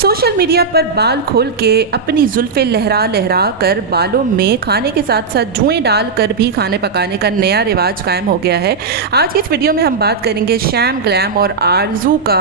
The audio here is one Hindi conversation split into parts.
सोशल मीडिया पर बाल खोल के अपनी जुल्फ़ें लहरा लहरा कर बालों में खाने के साथ साथ जुएं डाल कर भी खाने पकाने का नया रिवाज कायम हो गया है। आज की इस वीडियो में हम बात करेंगे शैम ग्लैम और आरज़ू का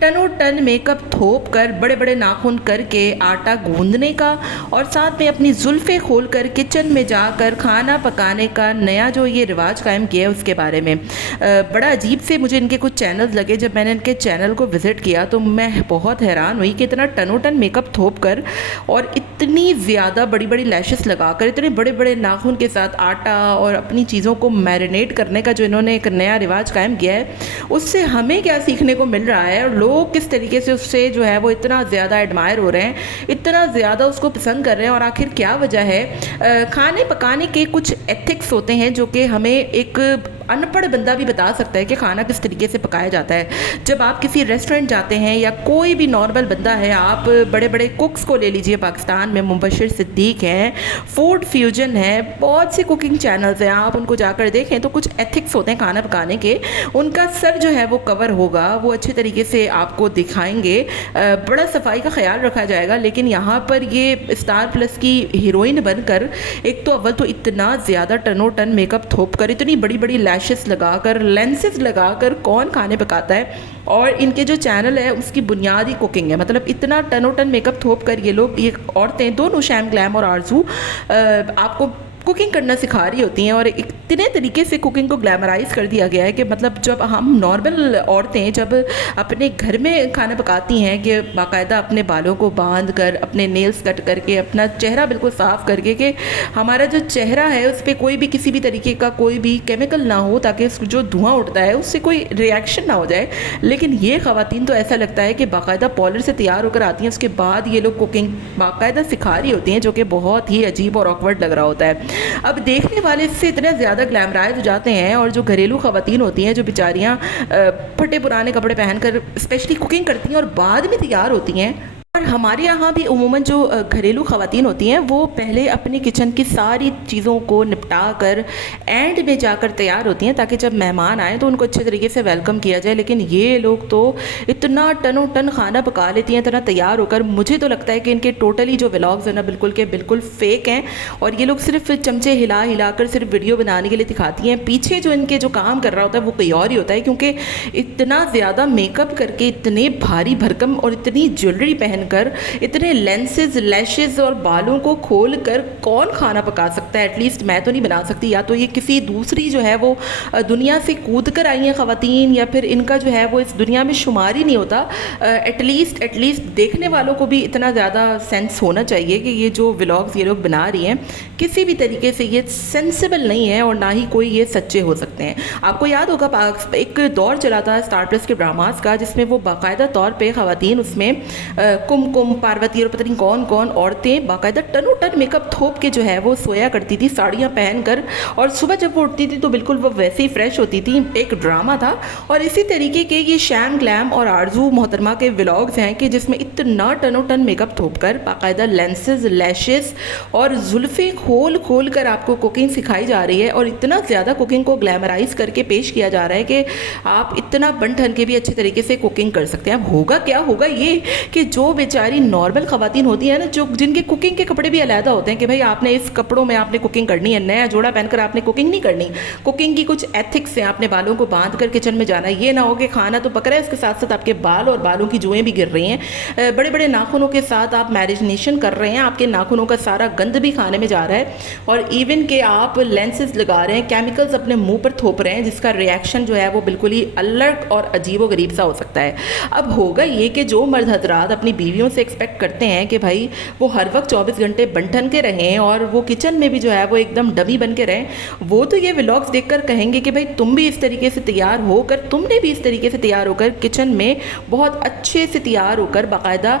टनों टन मेकअप थोप कर बड़े बड़े नाखून करके आटा गूंदने का और साथ में अपनी जुल्फ़ें खोल कर किचन में जाकर खाना पकाने का नया जो ये रिवाज कायम किया है उसके बारे में। बड़ा अजीब से मुझे इनके कुछ चैनल्स लगे। जब मैंने इनके चैनल को विज़िट किया तो मैं बहुत हैरान हुई कि इतना टनों टन मेकअप थोप कर और इतनी ज़्यादा बड़ी बड़ी लैशेस लगाकर इतने बड़े बड़े नाखून के साथ आटा और अपनी चीज़ों को मैरिनेट करने का जो इन्होंने एक नया रिवाज कायम किया है, उससे हमें क्या सीखने को मिल रहा है और लोग किस तरीके से उससे जो है वो इतना ज़्यादा एडमायर हो रहे हैं, इतना ज़्यादा उसको पसंद कर रहे हैं। और आखिर क्या वजह है? खाने पकाने के कुछ एथिक्स होते हैं जो कि हमें एक अनपढ़ बंदा भी बता सकता है कि खाना किस तरीके से पकाया जाता है। जब आप किसी रेस्टोरेंट जाते हैं या कोई भी नॉर्मल बंदा है, आप बड़े बड़े कुक्स को ले लीजिए। पाकिस्तान में मुबशिर सिद्दीक हैं, फूड फ्यूजन है, बहुत से कुकिंग चैनल्स हैं, आप उनको जाकर देखें तो कुछ एथिक्स होते हैं खाना पकाने के। उनका सर जो है वो कवर होगा, वो अच्छे तरीके से आपको दिखाएंगे, बड़ा सफाई का ख्याल रखा जाएगा। लेकिन यहाँ पर ये स्टार प्लस की हीरोइन बनकर एक तो अव्वल तो इतना ज़्यादा टनों टन मेकअप थोप कर इतनी बड़ी बड़ी लैशेस लगाकर लेंसेज लगाकर कौन खाने पकाता है। और इनके जो चैनल है उसकी बुनियादी कुकिंग है, मतलब इतना टनों टन मेकअप थोप कर ये लोग, ये औरतें दोनों, शैम ग्लैम और आरज़ू, आपको कुकिंग करना सिखा रही होती हैं। और इतने तरीके से कुकिंग को ग्लैमराइज कर दिया गया है कि मतलब जब हम नॉर्मल औरतें जब अपने घर में खाना पकाती हैं कि बाकायदा अपने बालों को बांध कर, अपने नेल्स कट करके, अपना चेहरा बिल्कुल साफ़ करके कि हमारा जो चेहरा है उस पर कोई भी किसी भी तरीके का कोई भी केमिकल ना हो, ताकि जो धुआं उठता है उससे कोई रिएक्शन ना हो जाए। लेकिन ये ख़वातीन तो ऐसा लगता है कि बाकायदा पार्लर से तैयार होकर आती हैं, उसके बाद ये लोग कुकिंग बाकायदा सिखा रही होती हैं, जो कि बहुत ही अजीब और ऑकवर्ड लग रहा होता है। अब देखने वाले इससे इतने ज़्यादा ग्लैमराइज हो जाते हैं और जो घरेलू ख़वातीन होती हैं, जो बेचारियाँ फटे पुराने कपड़े पहनकर स्पेशली कुकिंग करती हैं और बाद में तैयार होती हैं। और हमारे यहाँ भी उमूमन जो घरेलू ख़वातीन होती हैं वो पहले अपनी किचन की सारी चीज़ों को निपटा कर एंड में जाकर तैयार होती हैं, ताकि जब मेहमान आएँ तो उनको अच्छे तरीके से वेलकम किया जाए। लेकिन ये लोग तो इतना टनों टन खाना पका लेती हैं इतना तैयार होकर। मुझे तो लगता है कि इनके टोटली जो व्लॉग्स हैं ना, बिल्कुल के बिल्कुल फ़ेक हैं और ये लोग सिर्फ चमचे हिला हिला कर सिर्फ वीडियो बनाने के लिए दिखाती हैं। पीछे जो इनके जो काम कर रहा होता है वो कोई और ही होता है, क्योंकि इतना ज़्यादा मेकअप करके, इतने भारी भरकम और इतनी ज्वेलरी पहन कर, इतने लेंसेज, लैशेज और बालों को खोल कर कौन खाना पका सकता है? एटलीस्ट मैं तो नहीं बना सकती। या तो ये किसी दूसरी जो है वो दुनिया से कूद कर आई हैं ख़वातीन, या फिर इनका जो है वो इस दुनिया में शुमार ही नहीं होता। एटलीस्ट देखने वालों को भी इतना ज़्यादा सेंस होना चाहिए कि ये जो व्लॉग्स ये लोग बना रही हैं किसी भी तरीके से ये सेंसिबल नहीं है और ना ही कोई ये सच्चे हो सकते हैं। आपको याद होगा एक दौर चला था स्टार प्लस के ड्रामास का, जिसमें वो बाकायदा तौर पर ख़वातीन उसमें कुमकुम, पार्वती और पता नहीं कौन कौन औरतें बाकायदा टनों टन मेकअप थोप के जो है वो सोया करती थी, साड़ियाँ पहनकर, और सुबह जब वो उठती थी तो बिल्कुल वो वैसे ही फ्रेश होती थी। एक ड्रामा था। और इसी तरीके के ये शैम ग्लैम और आरज़ू मोहतरमा के व्लॉग्स हैं कि जिसमें इतना टनों टन मेकअप थोप कर बाकायदा लेंसेज, लैशेस और जुल्फ़ें खोल खोल कर आपको कुकिंग सिखाई जा रही है। और इतना ज़्यादा कुकिंग को ग्लैमराइज करके पेश किया जा रहा है कि आप इतना बन ठन के भी अच्छे तरीके से कुकिंग कर सकते हैं। अब होगा क्या? होगा ये कि जो बेचारी नॉर्मल ख़वातीन होती है ना, जो जिनके कुकिंग के कपड़े भी अलग होते हैं कि भाई आपने इस कपड़ों में आपने कुकिंग करनी है, नया जोड़ा पहनकर आपने कुकिंग नहीं करनी। कुकिंग की कुछ एथिक्स हैं, आपने बालों को बांध कर किचन में जाना है। ये ना हो कि खाना तो पक रहा है, उसके साथ साथ आपके बाल और बालों की जुएँ भी गिर रही हैं। बड़े बड़े नाखूनों के साथ आप मैरिनेशन कर रहे हैं, आपके नाखूनों का सारा गंद भी खाने में जा रहा है। और इवन के आप लेंसेज लगा रहे हैं, केमिकल्स अपने मुँह पर थोप रहे हैं, जिसका रिएक्शन जो है वो बिल्कुल ही अलग और अजीब व गरीब सा हो सकता है। अब होगा ये कि जो मर्द हजरात अपनी बीवियों से एक्सपेक्ट करते हैं कि भाई वो हर वक्त 24 घंटे बन के रहें और वो किचन में भी जो है वो एकदम डमी बन के रहें, वो तो ये व्लॉग्स देखकर कहेंगे कि भाई तुम भी इस तरीके से तैयार होकर, तुमने भी इस तरीके से तैयार होकर किचन में बहुत अच्छे से तैयार होकर बाकायदा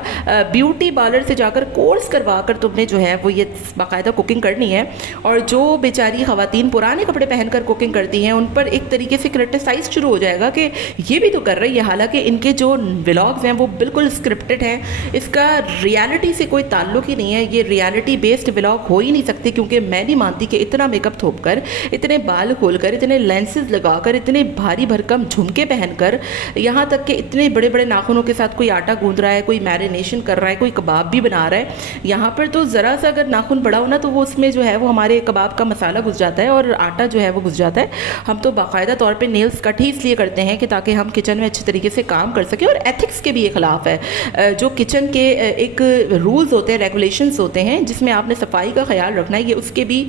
ब्यूटी पार्लर से जाकर कोर्स करवा कर तुमने जो है वो ये बाकायदा कुकिंग करनी है। और जो बेचारी ख़वातीन पुराने कपड़े पहनकर कुकिंग करती हैं उन पर एक तरीके से क्रिटिसाइज शुरू हो जाएगा कि ये भी तो कर रही है। हालांकि इनके जो व्लॉग्स हैं वो बिल्कुल स्क्रिप्टेड हैं, इसका रियलिटी से कोई ताल्लुक ही नहीं है। ये रियलिटी बेस्ड व्लॉग हो ही नहीं सकती, क्योंकि मैं नहीं मानती कि इतना मेकअप थोपकर, इतने बाल खोलकर, इतने लेंसेज लगाकर, इतने भारी भरकम झुमके पहनकर, यहाँ तक कि इतने बड़े बड़े नाखूनों के साथ कोई आटा गूंद रहा है, कोई मैरिनेशन कर रहा है, कोई कबाब भी बना रहा है। यहाँ पर तो ज़रा सा अगर नाखून बड़ा हो ना तो वो उसमें जो है वो हमारे कबाब का मसाला घुस जाता है और आटा जो है वो घुस जाता है। हम तो बाकायदा तौर पे नेल्स कट ही इसलिए करते हैं कि ताकि हम किचन में अच्छे तरीके से काम कर सकें, और एथिक्स के भी ये ख़िलाफ़ है। जो किचन के एक रूल्स होते हैं, रेगुलेशंस होते हैं जिसमें आपने सफाई का ख्याल रखना है, ये उसके भी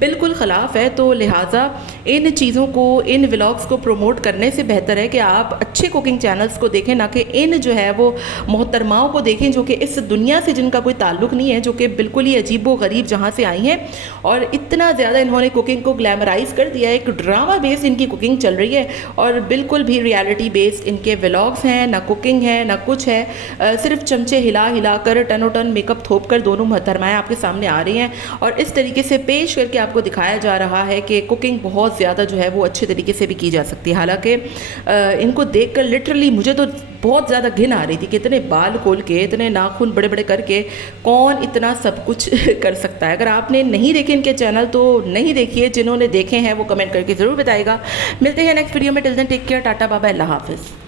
बिल्कुल ख़िलाफ़ है। तो लिहाजा इन चीज़ों को, इन व्लॉग्स को प्रमोट करने से बेहतर है कि आप अच्छे कुकिंग चैनल्स को देखें, ना कि इन जो है वो मोहतरमाओं को देखें जो कि इस दुनिया से जिनका कोई ताल्लुक़ नहीं है, जो कि बिल्कुल ही अजीब व गरीब जहाँ से आई हैं, और इतना ज़्यादा इन्होंने कुकिंग को ग्लैमराइज़ कर दिया है। एक ड्रामा बेस्ड इनकी कुकिंग चल रही है और बिल्कुल भी रियलिटी बेस्ड इनके व्लॉग्स हैं, ना कुकिंग है ना कुछ है। सिर्फ चमचे हिला हिला कर, टनो टन मेकअप थोप कर दोनों मोहतरमाएँ आपके सामने आ रही हैं और इस तरीके से पेश करके आपको दिखाया जा रहा है कि कुकिंग बहुत ज़्यादा जो है वो अच्छे तरीके से भी की जा सकती है। हालांकि इनको देखकर लिटरली मुझे तो बहुत ज़्यादा घिन आ रही थी कि इतने बाल खोल के, इतने नाखून बड़े बड़े करके कौन इतना सब कुछ कर सकता है। अगर आपने नहीं देखे इनके चैनल तो नहीं देखिए, जिन्होंने देखे हैं वो कमेंट करके ज़रूर बताएगा। मिलते हैं नेक्स्ट वीडियो में। Till then take care, tata bye bye, अल्लाह हाफिज़।